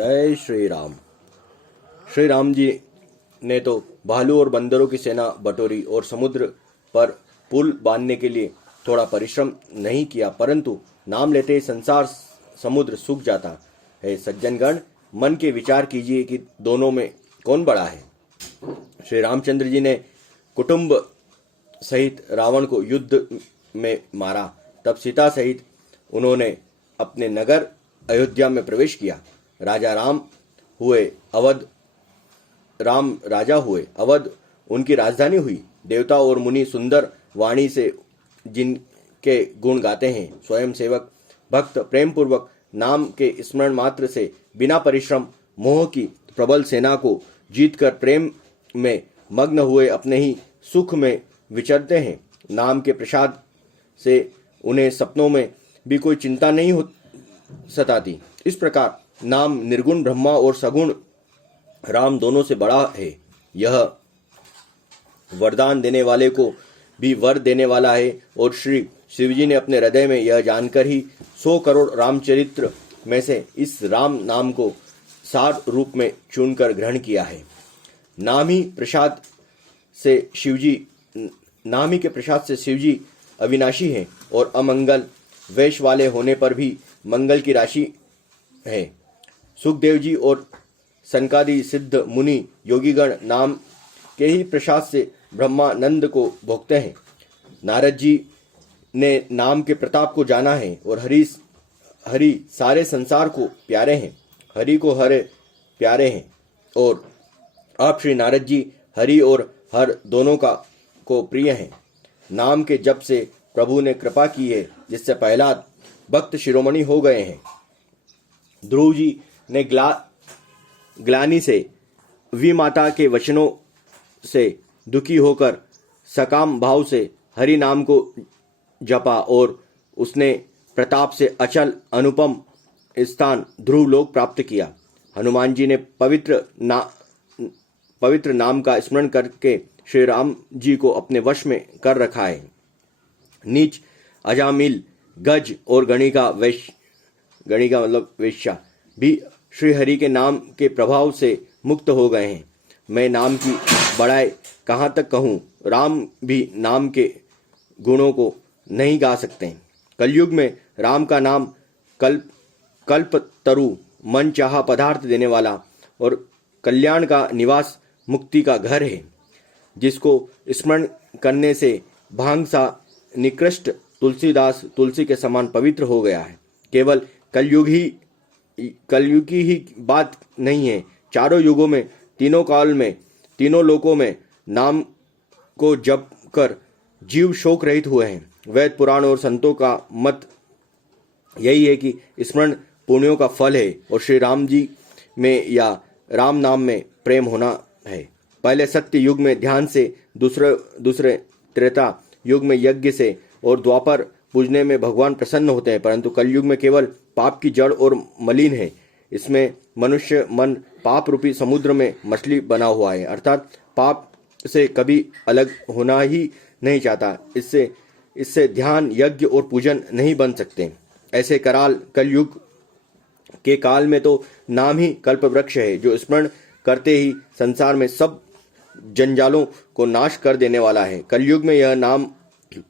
जय श्री राम। श्री राम जी ने तो भालू और बंदरों की सेना बटोरी और समुद्र पर पुल बांधने के लिए थोड़ा परिश्रम नहीं किया, परंतु नाम लेते ही संसार समुद्र सूख जाता है। सज्जनगण, मन के विचार कीजिए कि दोनों में कौन बड़ा है। श्री रामचंद्र जी ने कुटुंब सहित रावण को युद्ध में मारा, तब सीता सहित उन्होंने अपने नगर अयोध्या में प्रवेश किया। राजा राम राजा हुए, अवध उनकी राजधानी हुई। देवता और मुनि सुंदर वाणी से जिनके गुण गाते हैं, स्वयं सेवक भक्त प्रेम पूर्वक नाम के स्मरण मात्र से बिना परिश्रम मोह की प्रबल सेना को जीतकर प्रेम में मग्न हुए अपने ही सुख में विचरते हैं। नाम के प्रसाद से उन्हें सपनों में भी कोई चिंता नहीं सताती। इस प्रकार नाम निर्गुण ब्रह्मा और सगुण राम दोनों से बड़ा है। यह वरदान देने वाले को भी वर देने वाला है और श्री शिवजी ने अपने हृदय में यह जानकर ही 100 करोड़ रामचरित्र में से इस राम नाम को सार रूप में चुनकर ग्रहण किया है। नाम ही के प्रसाद से शिवजी अविनाशी हैं और अमंगल वेश वाले होने पर भी मंगल की राशि है। सुखदेव जी और सनकादि सिद्ध मुनि योगीगण नाम के ही प्रसाद से ब्रह्मानंद को भोगते हैं। नारद जी ने नाम के प्रताप को जाना है और हरि सारे संसार को प्यारे हैं। हरि को हर प्यारे हैं और आप श्री नारद जी हरि और हर दोनों को प्रिय हैं। नाम के जप से प्रभु ने कृपा की है, जिससे प्रहलाद भक्त शिरोमणि हो गए हैं। ध्रुव जी ने ग्लानि से विमाता के वचनों से दुखी होकर सकाम भाव से हरि नाम को जपा और उसने प्रताप से अचल अनुपम स्थान ध्रुव लोक प्राप्त किया। हनुमान जी ने पवित्र नाम का स्मरण करके श्री राम जी को अपने वश में कर रखा है। नीच, अजामिल, गज और गणिका मतलब वेश्या भी श्री हरि के नाम के प्रभाव से मुक्त हो गए हैं। मैं नाम की बड़ाई कहाँ तक कहूँ, राम भी नाम के गुणों को नहीं गा सकते। कलयुग में राम का नाम कल्प तरु, मन चाहा पदार्थ देने वाला और कल्याण का निवास, मुक्ति का घर है। जिसको स्मरण करने से भांग सा निकृष्ट तुलसीदास तुलसी के समान पवित्र हो गया है। केवल कलयुग की ही बात नहीं है, चारों युगों में, तीनों काल में, तीनों लोकों में नाम को जप कर जीव शोक रहित हुए हैं। वेद पुराण और संतों का मत यही है कि स्मरण पुण्यों का फल है और श्री राम जी में या राम नाम में प्रेम होना है। पहले सत्य युग में ध्यान से, दूसरे त्रेता युग में यज्ञ से और द्वापर पूजने में भगवान प्रसन्न होते हैं, परंतु कलयुग में केवल पाप की जड़ और मलिन है। इसमें मनुष्य मन पाप रूपी समुद्र में मछली बना हुआ है, अर्थात पाप से कभी अलग होना ही नहीं चाहता। इससे ध्यान, यज्ञ और पूजन नहीं बन सकते। ऐसे कलयुग के काल में तो नाम ही कल्प वृक्ष है, जो स्मरण करते ही संसार में सब जंजालों को नाश कर देने वाला है। कलयुग में यह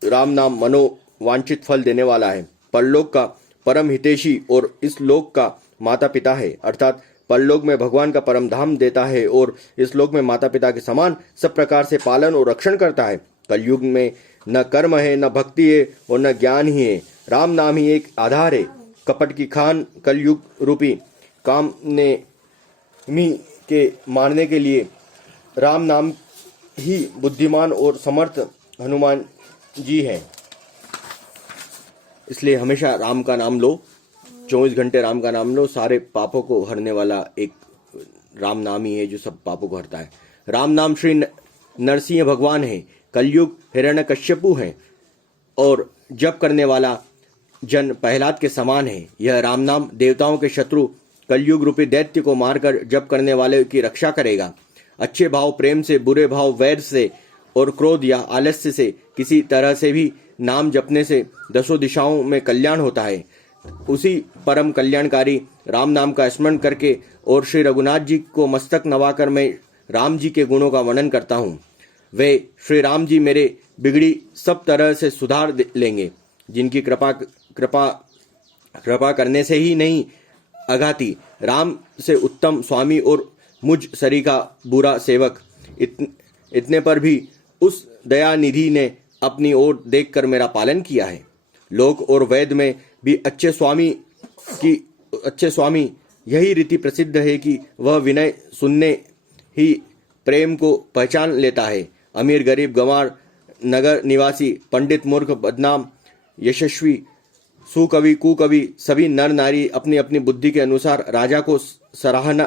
राम नाम मनोवांछित फल देने वाला है। परलोक का परम हितैषी और इस लोक का माता पिता है, अर्थात परलोक में भगवान का परम धाम देता है और इस लोक में माता पिता के समान सब प्रकार से पालन और रक्षण करता है। कलयुग में न कर्म है, न भक्ति है और न ज्ञान ही है। राम नाम ही एक आधार है। कपट की खान कलयुग रूपी काम ने के मारने के लिए राम नाम ही बुद्धिमान और समर्थ हनुमान जी हैं। इसलिए हमेशा राम का नाम लो, 24 घंटे राम का नाम लो। सारे पापों को हरने वाला एक राम नाम ही है जो सब पापों को हरता है। राम नाम श्री नरसिंह भगवान है। कलयुग हिरण्यकश्यपु है और जप करने वाला जन प्रहलाद के समान है। यह राम नाम देवताओं के शत्रु कलयुग रूपी दैत्य को मारकर जप करने वाले की रक्षा करेगा। अच्छे भाव प्रेम से, बुरे भाव वैर से और क्रोध या आलस्य से किसी तरह से भी नाम जपने से 10 दिशाओं में कल्याण होता है। उसी परम कल्याणकारी राम नाम का स्मरण करके और श्री रघुनाथ जी को मस्तक नवाकर मैं राम जी के गुणों का वर्णन करता हूँ। वे श्री राम जी मेरे बिगड़ी सब तरह से सुधार लेंगे, जिनकी कृपा कृपा कृपा करने से ही नहीं अघाती राम से उत्तम स्वामी और मुझ सरी का बुरा सेवक, इतने पर भी उस दयानिधि ने अपनी ओर देखकर मेरा पालन किया है। लोक और वेद में भी अच्छे स्वामी यही रीति प्रसिद्ध है कि वह विनय सुनने ही प्रेम को पहचान लेता है। अमीर गरीब गंवार नगर निवासी पंडित मूर्ख बदनाम यशस्वी सुकवि कुकवि सभी नर नारी अपनी अपनी बुद्धि के अनुसार राजा को सराहना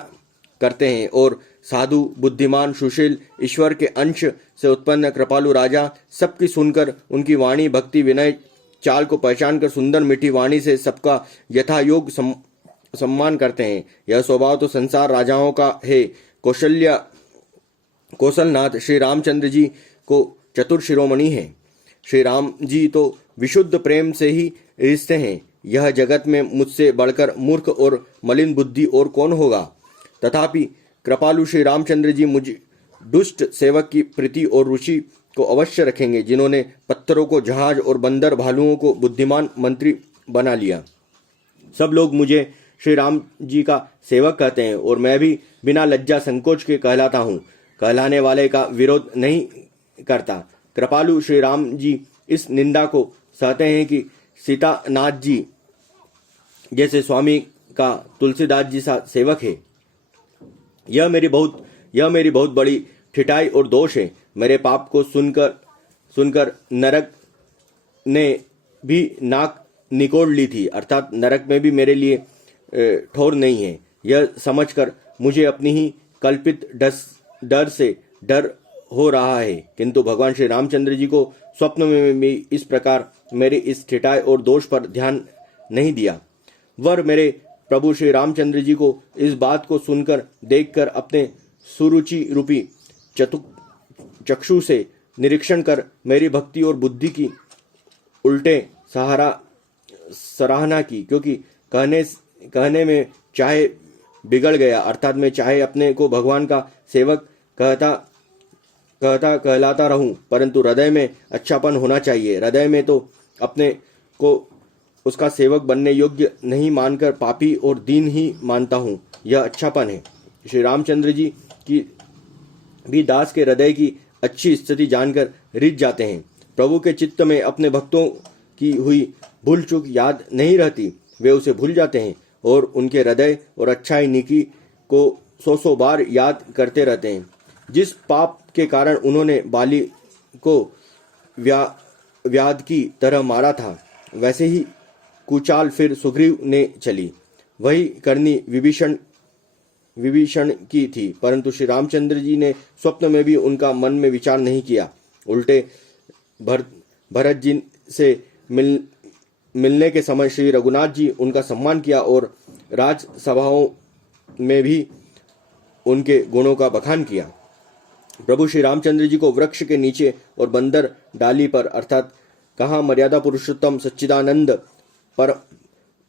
करते हैं और साधु बुद्धिमान सुशील ईश्वर के अंश से उत्पन्न कृपालु राजा सबकी सुनकर उनकी वाणी भक्ति विनय चाल को पहचान कर सुंदर मीठी वाणी से सबका यथायोग सम्मान करते हैं। यह स्वभाव तो संसार राजाओं का है। कौशलनाथ श्री रामचंद्र जी को चतुर शिरोमणि हैं। श्री राम जी तो विशुद्ध प्रेम से ही रिश्ते हैं। यह जगत में मुझसे बढ़कर मूर्ख और मलिन बुद्धि और कौन होगा। तथापि कृपालु श्री रामचंद्र जी मुझ दुष्ट सेवक की प्रीति और रुचि को अवश्य रखेंगे, जिन्होंने पत्थरों को जहाज और बंदर भालुओं को बुद्धिमान मंत्री बना लिया। सब लोग मुझे श्री राम जी का सेवक कहते हैं और मैं भी बिना लज्जा संकोच के कहलाता हूँ। कहलाने वाले का विरोध नहीं करता। कृपालु श्री राम जी इस निंदा को सहते हैं कि सीतानाथ जी जैसे स्वामी का तुलसीदास जी सा सेवक है। यह मेरी बहुत बड़ी ठिठाई और दोष है। मेरे पाप को सुनकर नरक ने भी नाक निकोड़ ली थी, अर्थात नरक में भी मेरे लिए ठौर नहीं है। यह समझकर मुझे अपनी ही कल्पित डर से डर हो रहा है, किंतु भगवान श्री रामचंद्र जी को स्वप्न में भी इस प्रकार मेरी इस ठिठाई और दोष पर ध्यान नहीं दिया। वर मेरे प्रभु श्री रामचंद्र जी को इस बात को सुनकर देखकर अपने सुरुचि रूपी चक्षु से निरीक्षण कर मेरी भक्ति और बुद्धि की उल्टे सराहना की, क्योंकि कहने में चाहे बिगड़ गया, अर्थात मैं चाहे अपने को भगवान का सेवक कहलाता रहूं, परंतु हृदय में अच्छापन होना चाहिए। हृदय में तो अपने को उसका सेवक बनने योग्य नहीं मानकर पापी और दीन ही मानता हूँ। यह अच्छापन है। श्री रामचंद्र जी की भी दास के हृदय की अच्छी स्थिति जानकर रिझ जाते हैं। प्रभु के चित्त में अपने भक्तों की हुई भूल चूक याद नहीं रहती, वे उसे भूल जाते हैं और उनके हृदय और अच्छाई नेकी को 100 बार याद करते रहते हैं। जिस पाप के कारण उन्होंने बाली को व्याध की तरह मारा था, वैसे ही कुचाल फिर सुग्रीव ने चली। वही करनी विभीषण की थी, परंतु श्री रामचंद्र जी ने स्वप्न में भी उनका मन में विचार नहीं किया। उल्टे भरत जी से मिलने के समय श्री रघुनाथ जी उनका सम्मान किया और राजसभाओं में भी उनके गुणों का बखान किया। प्रभु श्री रामचंद्र जी को वृक्ष के नीचे और बंदर डाली पर, अर्थात कहाँ मर्यादा पुरुषोत्तम सच्चिदानंद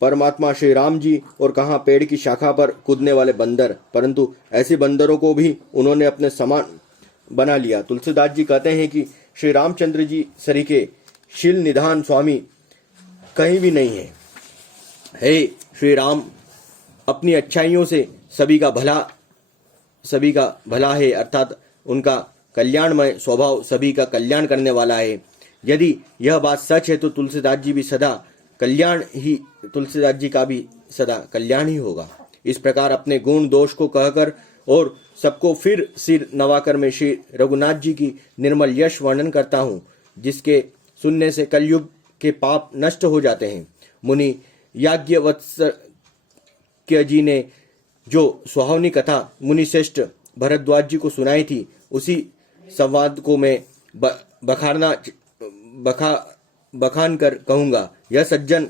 परमात्मा श्री राम जी और कहाँ पेड़ की शाखा पर कूदने वाले बंदर, परंतु ऐसे बंदरों को भी उन्होंने अपने समान बना लिया। तुलसीदास जी कहते हैं कि श्री रामचंद्र जी सरीखे शील निधान स्वामी कहीं भी नहीं है। हे श्री राम अपनी अच्छाइयों से सभी का भला है, अर्थात उनका कल्याणमय स्वभाव सभी का कल्याण करने वाला है। यदि यह बात सच है तो तुलसीदास जी का भी सदा कल्याण ही होगा। इस प्रकार अपने गुण दोष को कहकर और सबको फिर सिर नवाकर मैं श्री रघुनाथ जी की निर्मल यश वर्णन करता हूँ, जिसके सुनने से कलयुग के पाप नष्ट हो जाते हैं। मुनि याज्ञवल्क्य जी ने जो सुहावनी कथा मुनि श्रेष्ठ भरद्वाज जी को सुनाई थी, उसी संवाद को मैं बखान कर कहूँगा। यह सज्जन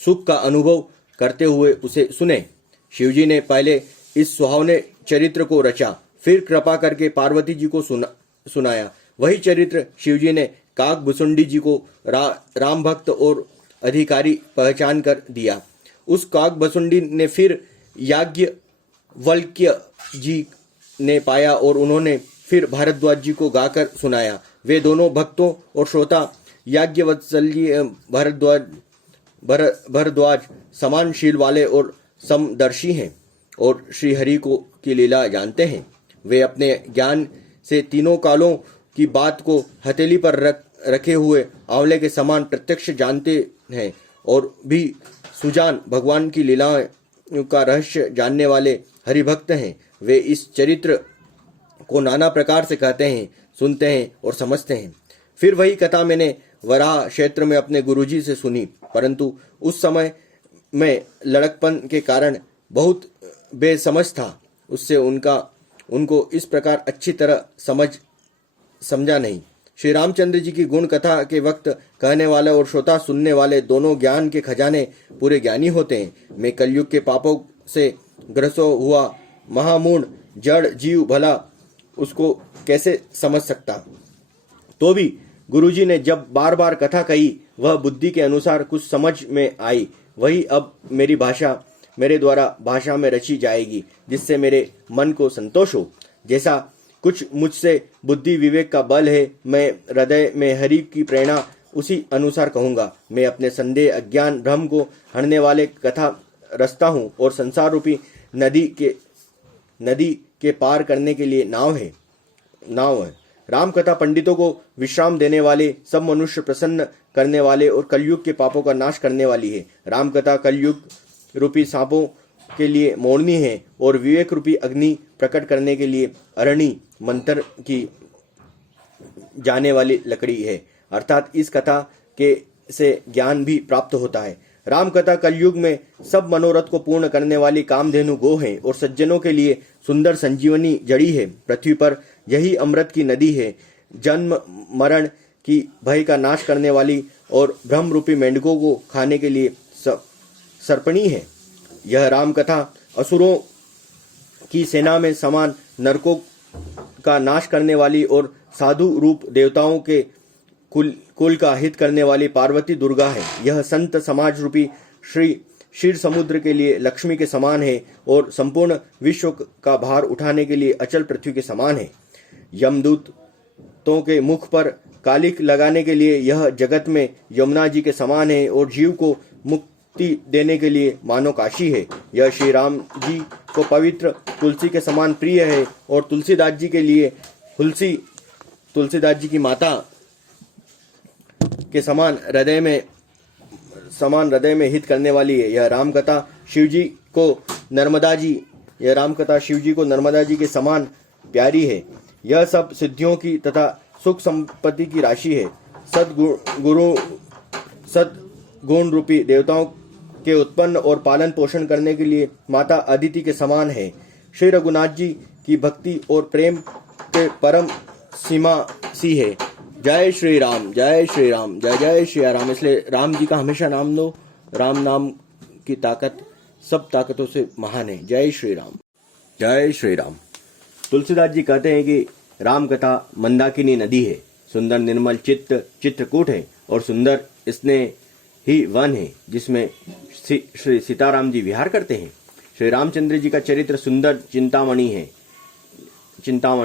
सुख का अनुभव करते हुए उसे सुने। शिवजी ने पहले इस सुहावने चरित्र को रचा, फिर कृपा करके पार्वती जी को सुनाया। वही चरित्र शिवजी ने काक भुसुंडी जी को राम भक्त और अधिकारी पहचान कर दिया। उस काकभसुंडी ने फिर याज्ञवल्क्य जी ने पाया और उन्होंने फिर भारद्वाज जी को गाकर सुनाया। वे दोनों भक्तों और श्रोता याज्ञवल्क्य भारद्वाज समानशील वाले और समदर्शी हैं और श्री हरि को की लीला जानते हैं। वे अपने ज्ञान से तीनों कालों की बात को हथेली पर रखे हुए आंवले के समान प्रत्यक्ष जानते हैं और भी सुजान भगवान की लीलाओं का रहस्य जानने वाले हरिभक्त हैं। वे इस चरित्र को नाना प्रकार से कहते हैं, सुनते हैं और समझते हैं। फिर वही कथा मैंने वराह क्षेत्र में अपने गुरुजी से सुनी, परंतु उस समय मैं लड़कपन के कारण बहुत बेसमझ था। उससे उनको इस प्रकार अच्छी तरह समझा नहीं। श्री रामचंद्र जी की गुण कथा के वक्त कहने वाले और श्रोता सुनने वाले दोनों ज्ञान के खजाने पूरे ज्ञानी होते हैं। मैं कलयुग के पापों से ग्रसो हुआ महामूढ़ जड़ जीव भला उसको कैसे समझ सकता। तो भी गुरुजी ने जब बार बार कथा कही वह बुद्धि के अनुसार कुछ समझ में आई। वही अब मेरे द्वारा भाषा में रची जाएगी, जिससे मेरे मन को संतोष हो। जैसा कुछ मुझसे बुद्धि विवेक का बल है, मैं हृदय में हरि की प्रेरणा उसी अनुसार कहूँगा। मैं अपने संदेह अज्ञान भ्रम को हरने वाले कथा रचता हूँ और संसार रूपी नदी के पार करने के लिए नाव है। राम कथा पंडितों को विश्राम देने वाले, सब मनुष्य प्रसन्न करने वाले और कलयुग के पापों का नाश करने वाली है। राम कथा कलयुग रूपी सांपों के लिए मोड़नी है और विवेक रूपी अग्नि प्रकट करने के लिए अरणी मंत्र की जाने वाली लकड़ी है। अर्थात इस कथा के से ज्ञान भी प्राप्त होता है। राम कथा कलयुग में सब मनोरथ को पूर्ण करने वाली कामधेनु गो है और सज्जनों के लिए सुंदर संजीवनी जड़ी है। पृथ्वी पर यही अमृत की नदी है। जन्म मरण की भय का नाश करने वाली और भ्रम रूपी मेंढकों को खाने के लिए सर्पणी है। यह राम कथा असुरों की सेना में समान नरकों का नाश करने वाली और साधु रूप देवताओं के कुल का हित करने वाली पार्वती दुर्गा है। यह संत समाज रूपी श्री क्षीर समुद्र के लिए लक्ष्मी के समान है और संपूर्ण विश्व का भार उठाने के लिए अचल पृथ्वी के समान है। यमदूतों के मुख पर कालिक लगाने के लिए यह जगत में यमुना जी के समान है और जीव को मुक्ति देने के लिए मानो काशी है। यह श्री राम जी को पवित्र तुलसी के समान प्रिय है और तुलसीदास जी के लिए तुलसीदास जी की माता के समान हृदय में हित करने वाली है। यह राम कथा शिव जी को नर्मदा जी के समान प्यारी है। यह सब सिद्धियों की तथा सुख संपत्ति की राशि है। सद्गुण रूपी देवताओं के उत्पन्न और पालन पोषण करने के लिए माता अदिति के समान है। श्री रघुनाथ जी की भक्ति और प्रेम के परम सीमा सी है। जय श्री राम, जय श्री राम, जय जय श्री राम। इसलिए राम जी का हमेशा नाम लो। राम नाम की ताकत सब ताकतों से महान है। जय श्री राम, जय श्री राम। तुलसीदास जी कहते हैं कि राम कथा मंदाकिनी नदी है, सुंदर निर्मल चित्रकूट है और सुंदर स्नेह ही वन है जिसमें श्री सीताराम जी विहार करते हैं। श्री रामचंद्र जी का चरित्र सुंदर चिंतामणि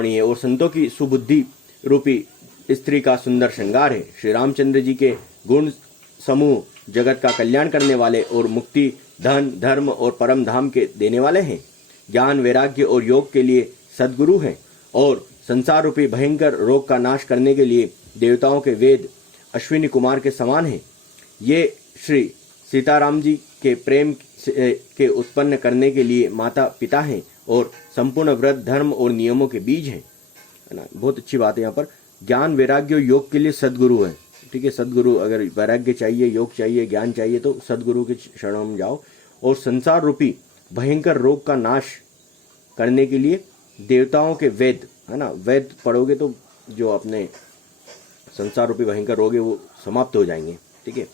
है और संतों की सुबुद्धि रूपी स्त्री का सुंदर श्रृंगार है। श्री रामचंद्र जी के गुण समूह जगत का कल्याण करने वाले और मुक्ति, धन, धर्म और परम धाम के देने वाले हैं। ज्ञान, वैराग्य और योग के लिए सद्गुरु हैं और संसार रूपी भयंकर रोग का नाश करने के लिए देवताओं के वेद अश्विनी कुमार के समान हैं। ये श्री सीताराम जी के प्रेम के उत्पन्न करने के लिए माता पिता हैं और संपूर्ण व्रत, धर्म और नियमों के बीज हैं। है ना, बहुत अच्छी बात है। यहाँ पर ज्ञान, वैराग्य और योग के लिए सद्गुरु है। ठीक है, सद्गुरु, अगर वैराग्य चाहिए, योग चाहिए, ज्ञान चाहिए तो सद्गुरु के शरणों में जाओ। और संसार रूपी भयंकर रोग का नाश करने के लिए देवताओं के वेद, है ना, वेद पढ़ोगे तो जो अपने संसार रूपी भयंकर रोग है वो समाप्त हो जाएंगे। ठीक है,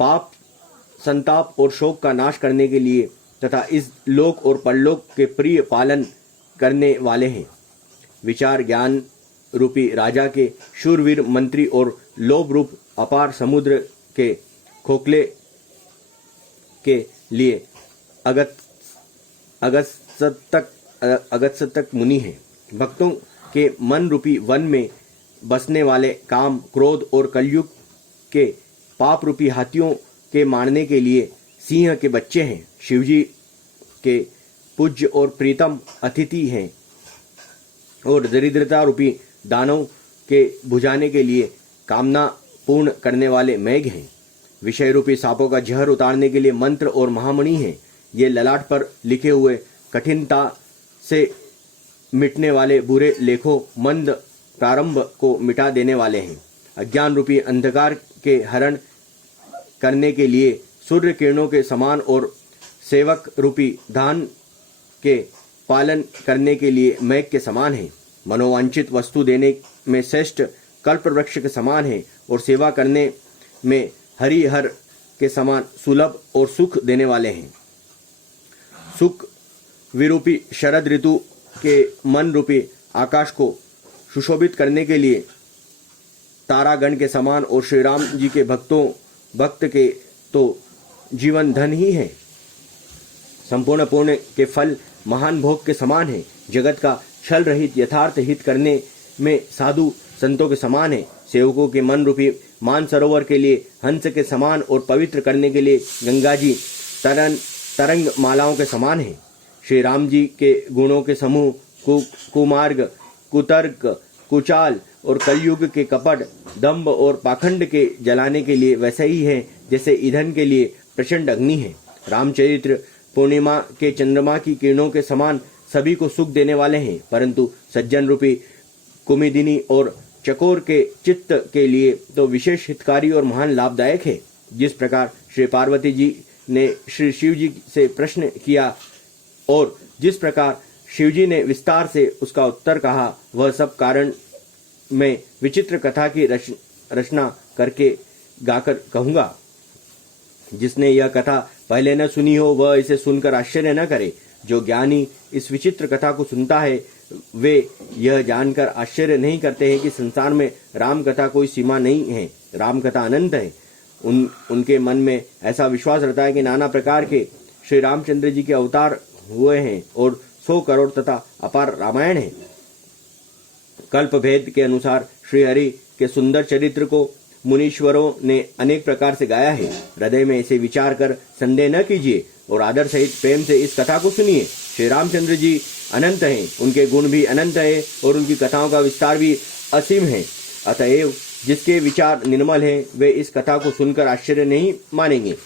पाप, संताप और शोक का नाश करने के लिए तथा इस लोक और परलोक के प्रिय पालन करने वाले हैं। विचार ज्ञान रूपी राजा के शूरवीर मंत्री और लोभ रूप अपार समुद्र के खोखले के लिए अगस्त्यक मुनि हैं। भक्तों के मन रूपी वन में बसने वाले काम, क्रोध और कलयुग के पाप रूपी हाथियों के मारने के लिए सिंह के बच्चे हैं। शिवजी के पूज्य और प्रीतम अतिथि हैं और दरिद्रता रूपी दानव के बुझाने के लिए कामना पूर्ण करने वाले मेघ हैं। विषय रूपी सांपों का जहर उतारने के लिए मंत्र और महामणि हैं। ये ललाट पर लिखे हुए कठिनता से मिटने वाले बुरे लेखों मंद प्रारंभ को मिटा देने वाले हैं। अज्ञान रूपी अंधकार के हरण करने के लिए सूर्य किरणों के समान और सेवक रूपी धान के पालन करने के लिए मेघ के समान है। मनोवांछित वस्तु देने में श्रेष्ठ कल्प वृक्ष के समान है और सेवा करने में हरिहर के समान सुलभ और सुख देने वाले हैं। सुख विरूपी शरद ऋतु के मन रूपी आकाश को सुशोभित करने के लिए तारागण के समान और श्री राम जी के भक्त के तो जीवन धन ही है। संपूर्ण पुण्य के फल महान भोग के समान है। जगत का छल रहित यथार्थ हित करने में साधु संतों के समान है। सेवकों के मन रूपी मान सरोवर के लिए हंस के समान और पवित्र करने के लिए गंगा जी तरंग मालाओं के समान है। श्री राम जी के गुणों के समूह कुमार्ग, कुतर्क, कुचाल और कलयुग के कपट, दंभ और पाखंड के जलाने के लिए वैसे ही है जैसे ईंधन के लिए प्रचंड अग्नि है। रामचरित्र पूर्णिमा के चंद्रमा की किरणों के समान सभी को सुख देने वाले हैं, परंतु सज्जन रूपी कुमिदिनी और चकोर के चित्त के लिए तो विशेष हितकारी और महान लाभदायक है। जिस प्रकार श्री पार्वती जी ने श्री शिव जी से प्रश्न किया और जिस प्रकार शिव जी ने विस्तार से उसका उत्तर कहा, वह सब कारण मैं विचित्र कथा की रचना करके गाकर कहूँगा। जिसने यह कथा पहले न सुनी हो वह इसे सुनकर आश्चर्य न करे। जो ज्ञानी इस विचित्र कथा को सुनता है वे यह जानकर आश्चर्य नहीं करते हैं कि संसार में राम कथा कोई सीमा नहीं है, राम कथा अनंत है। उनके मन में ऐसा विश्वास रहता है कि नाना प्रकार के श्री रामचंद्र जी के अवतार हुए हैं और 100 करोड़ तथा अपार रामायण है। कल्प भेद के अनुसार श्री हरि के सुंदर चरित्र को मुनीश्वरों ने अनेक प्रकार से गाया है। हृदय में इसे विचार कर संदेह न कीजिए और आदर सहित प्रेम से इस कथा को सुनिए। श्री रामचंद्र जी अनंत हैं, उनके गुण भी अनंत है और उनकी कथाओं का विस्तार भी असीम है। अतएव जिसके विचार निर्मल हैं वे इस कथा को सुनकर आश्चर्य नहीं मानेंगे।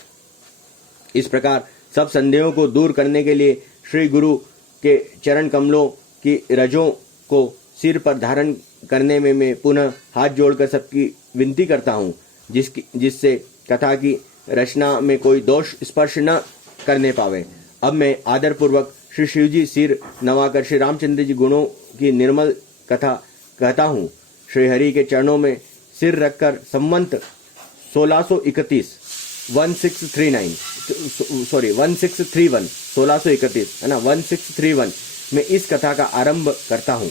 इस प्रकार सब संदेहों को दूर करने के लिए श्री गुरु के चरण कमलों की रजों को सिर पर धारण करने में मैं पुनः हाथ जोड़कर सबकी विनती करता हूँ, जिससे कथा की रचना में कोई दोष स्पर्श न करने पावे। अब मैं आदर पूर्वक श्री शिवजी सिर नवाकर श्री रामचंद्र जी गुणों की निर्मल कथा कहता हूँ। श्री हरि के चरणों में सिर रखकर संवंत 1631 में इस कथा का आरंभ करता हूँ।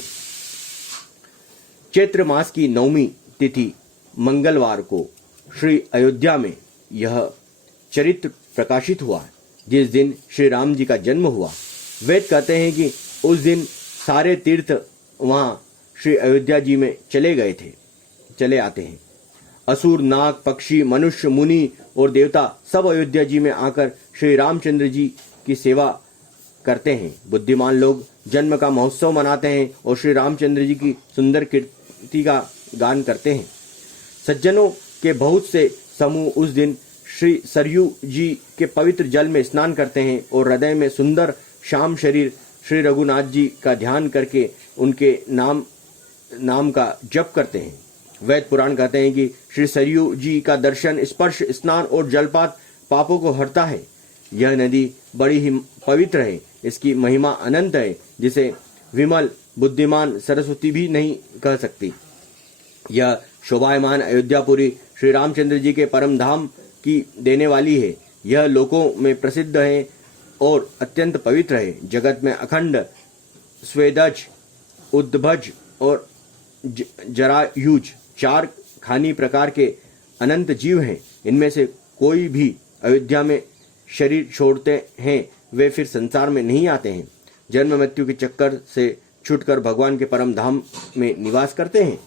चैत्र मास की 9वीं तिथि मंगलवार को श्री अयोध्या में यह चरित्र प्रकाशित हुआ, जिस दिन श्री राम जी का जन्म हुआ। वेद कहते हैं कि उस दिन सारे तीर्थ वहां श्री अयोध्या जी में चले आते हैं। असुर, नाग, पक्षी, मनुष्य, मुनि और देवता सब अयोध्या जी में आकर श्री रामचंद्र जी की सेवा करते हैं। बुद्धिमान लोग जन्म का महोत्सव मनाते हैं और श्री रामचंद्र जी की सुंदर कीर्ति का गान करते हैं। सज्जनों के बहुत से समूह उस दिन श्री सरयू जी के पवित्र जल में स्नान करते हैं और हृदय में सुंदर श्याम शरीर श्री रघुनाथ जी का ध्यान करके उनके नाम का जप करते हैं। वैद पुराण कहते हैं कि श्री सरयू जी का दर्शन, स्पर्श, स्नान और जलपात पापों को हरता है। यह नदी बड़ी ही पवित्र है, इसकी महिमा अनंत है, जिसे विमल बुद्धिमान सरस्वती भी नहीं कह सकती। यह शोभायमान अयोध्यापुरी श्री रामचंद्र जी के परम धाम की देने वाली है। यह लोकों में प्रसिद्ध है और अत्यंत पवित्र है। जगत में अखंड, स्वेदज, उद्भज और जरायुज 4 खानी प्रकार के अनंत जीव हैं। इनमें से कोई भी अयोध्या में शरीर छोड़ते हैं वे फिर संसार में नहीं आते हैं, जन्म मृत्यु के चक्कर से छूटकर भगवान के परम धाम में निवास करते हैं।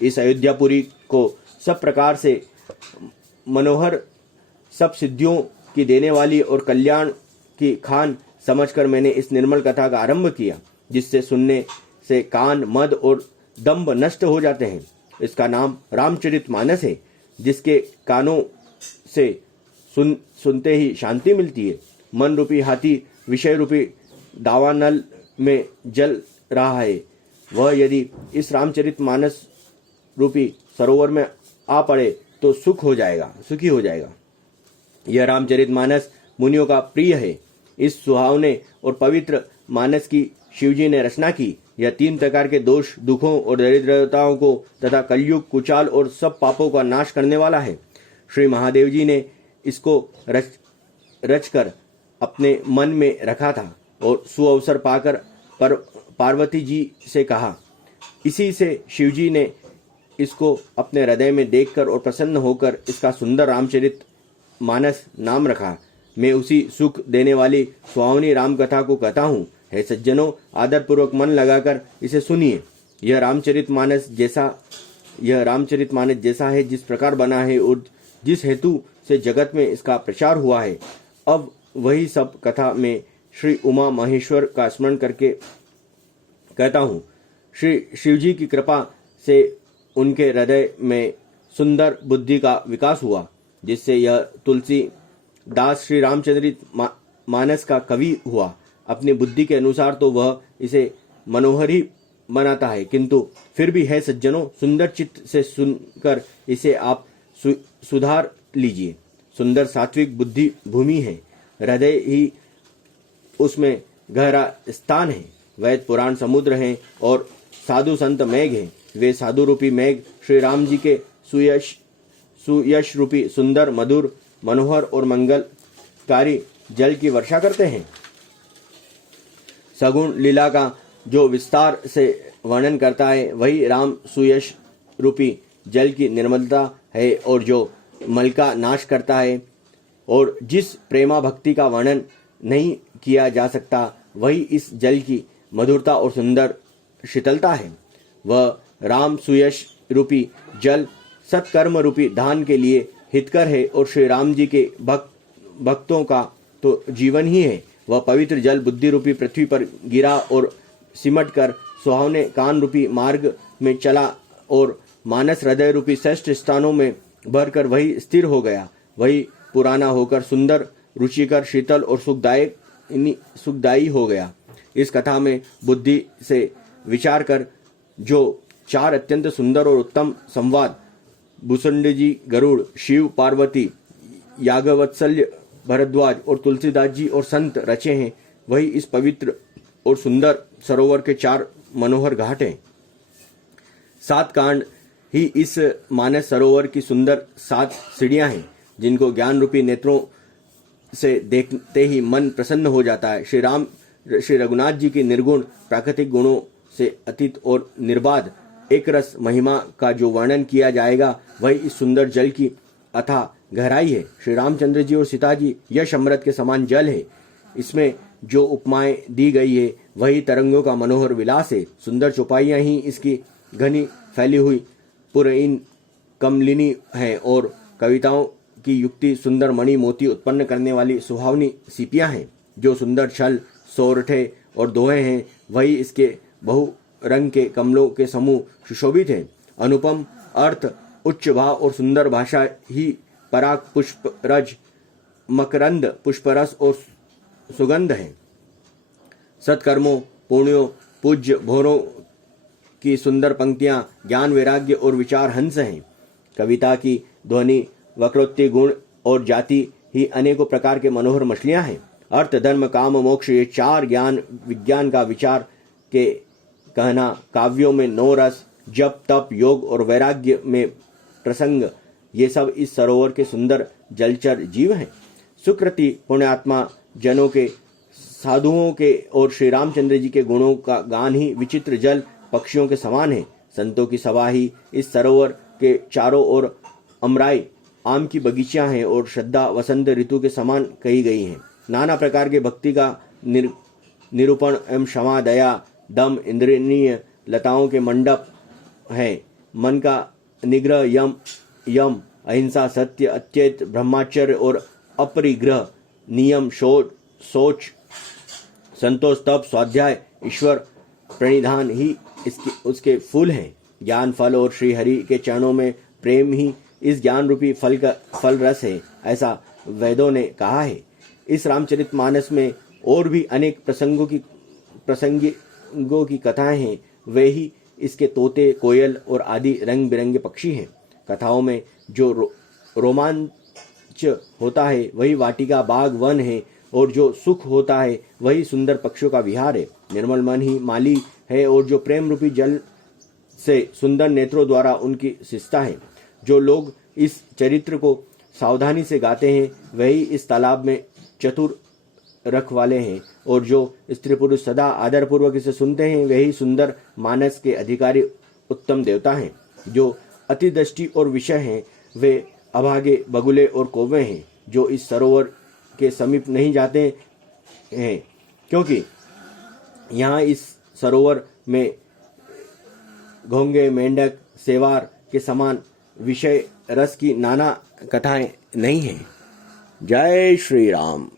इस अयोध्यापुरी को सब प्रकार से मनोहर, सब सिद्धियों की देने वाली और कल्याण की खान समझकर मैंने इस निर्मल कथा का आरंभ किया, जिससे सुनने से कान, मद और दंभ नष्ट हो जाते हैं। इसका नाम रामचरितमानस है, जिसके कानों से सुनते ही शांति मिलती है। मन रूपी हाथी विषय रूपी दावानल में जल रहा है, वह यदि इस रामचरितमानस रूपी सरोवर में आ पड़े तो सुखी हो जाएगा। यह रामचरितमानस मुनियों का प्रिय है। इस सुहावने और पवित्र मानस की शिवजी ने रचना की। यह 3 प्रकार के दोष, दुखों और दरिद्रताओं को तथा कलयुग, कुचाल और सब पापों का नाश करने वाला है। श्री महादेव जी ने इसको रचकर अपने मन में रखा था और सुअवसर पाकर पार्वती जी से कहा। इसी से शिवजी ने इसको अपने हृदय में देखकर और प्रसन्न होकर इसका सुंदर रामचरित मानस नाम रखा। मैं उसी सुख देने वाली सुहावनी राम कथा को कहता हूँ। हे सज्जनों, आदरपूर्वक मन लगाकर इसे सुनिए। यह रामचरितमानस जैसा है जिस प्रकार बना है और जिस हेतु से जगत में इसका प्रचार हुआ है, अब वही सब कथा में श्री उमा महेश्वर का स्मरण करके कहता हूँ। श्री शिवजी की कृपा से उनके हृदय में सुंदर बुद्धि का विकास हुआ, जिससे यह तुलसीदास श्री रामचरित मानस का कवि हुआ। अपनी बुद्धि के अनुसार तो वह इसे मनोहर ही बनाता है, किंतु फिर भी है सज्जनों, सुंदर चित्त से सुनकर इसे आप सुधार लीजिए। सुंदर सात्विक बुद्धि भूमि है, हृदय ही उसमें गहरा स्थान है। वेद पुराण समुद्र हैं और साधु संत मेघ हैं। वे साधु रूपी मेघ श्री राम जी के सुयश रूपी सुंदर, मधुर, मनोहर और मंगलकारी जल की वर्षा करते हैं। सगुण लीला का जो विस्तार से वर्णन करता है, वही राम सुयश रूपी जल की निर्मलता है और जो मल का नाश करता है। और जिस प्रेमा भक्ति का वर्णन नहीं किया जा सकता, वही इस जल की मधुरता और सुंदर शीतलता है। वह राम सुयश रूपी जल सत्कर्म रूपी दान के लिए हितकर है और श्री राम जी के भक्तों का तो जीवन ही है। वह पवित्र जल बुद्धि रूपी पृथ्वी पर गिरा और सिमट कर सुहावने कान रूपी मार्ग में चला और मानस हृदय रूपी श्रेष्ठ स्थानों में भरकर वही स्थिर हो गया। वही पुराना होकर सुंदर, रुचिकर, शीतल और सुखदायी हो गया। इस कथा में बुद्धि से विचार कर जो 4 अत्यंत सुंदर और उत्तम संवाद भूसुंड जी, गरुड़, शिव, पार्वती, याज्ञवत्सल्य, भरद्वाज और तुलसीदास जी और संत रचे हैं, वही इस पवित्र और सुंदर सरोवर के 4 मनोहर घाट हैं। 7 कांड ही इस मानस सरोवर की सुंदर 7 सीढ़ियां हैं, जिनको ज्ञान रूपी नेत्रों से देखते ही मन प्रसन्न हो जाता है। श्री रघुनाथ जी की निर्गुण प्राकृतिक गुणों से अतीत और निर्बाध एक रस महिमा का जो वर्णन किया जाएगा, वही इस सुंदर जल की अथाह गहराई है। श्री रामचंद्र जी और सीता जी यश अमृत के समान जल है। इसमें जो उपमाएं दी गई है, वही तरंगों का मनोहर विलास है। सुंदर चौपाइयां ही इसकी घनी फैली हुई पुरईन कमलिनी है और कविताओं की युक्ति सुंदर मणि मोती उत्पन्न करने वाली सुहावनी सीपियां हैं। जो सुंदर छल, सोरठे और दोहे हैं, वही इसके बहु रंग के कमलों के समूह सुशोभित हैं। अनुपम अर्थ, उच्च भाव और सुंदर भाषा ही पराग, पुष्प रज, मकरंद, पुष्परस और सुगंध है। सत्कर्मों, पुण्यों, पूज्य भोरों की सुंदर पंक्तियां ज्ञान, वैराग्य और विचार हंस हैं। कविता की ध्वनि, वक्रोक्ति, गुण और जाति ही अनेकों प्रकार के मनोहर मछलियां हैं। अर्थ, धर्म, काम, मोक्ष, ये 4 ज्ञान विज्ञान का विचार के कहना काव्यों में 9 रस, जप, तप, योग और वैराग्य में प्रसंग, ये सब इस सरोवर के सुंदर जलचर जीव हैं। सुकृति पुण्यात्मा जनों के, साधुओं के और श्री रामचंद्र जी के गुणों का गान ही विचित्र जल पक्षियों के समान है। संतों की सभा ही इस सरोवर के चारों ओर अमराई आम की बगीचियां हैं और श्रद्धा वसंत ऋतु के समान कही गई हैं। नाना प्रकार के भक्ति का निरूपण एवं क्षमा, दया, दम, इंद्रिय लताओं के मंडप हैं। मन का निग्रह, यम, अहिंसा, सत्य, अत्येत, ब्रह्मचर्य और अपरिग्रह, नियम, सोच, संतोष, तप, स्वाध्याय, ईश्वर प्रणिधान ही उसके फूल हैं। ज्ञान फल और श्री हरि के चरणों में प्रेम ही इस ज्ञान रूपी फल रस है, ऐसा वेदों ने कहा है। इस रामचरितमानस में और भी अनेक प्रसंगों की कथाएं हैं। वे ही इसके तोते, कोयल और आदि रंग बिरंगे पक्षी हैं। कथाओं में जो रोमांच होता है वही वाटिका, बाग, वन है, और जो सुख होता है वही सुंदर पक्षियों का विहार है। निर्मल मन ही माली है, और जो प्रेम रूपी जल से सुंदर नेत्रों द्वारा उनकी सिंचता है। जो लोग इस चरित्र को सावधानी से गाते हैं वही इस तालाब में चतुर रखवाले हैं, और जो स्त्री पुरुष सदा आदर पूर्वक इसे सुनते हैं वही सुंदर मानस के अधिकारी उत्तम देवता हैं। जो अति दृष्टि और विषय हैं वे अभागे, बगुले और कौवे हैं, जो इस सरोवर के समीप नहीं जाते हैं, क्योंकि यहाँ इस सरोवर में घोंगे, मेंढक, सेवार के समान विषय रस की नाना कथाएं नहीं हैं। जय श्री राम,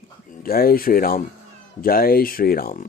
जय श्री राम, जय श्री राम।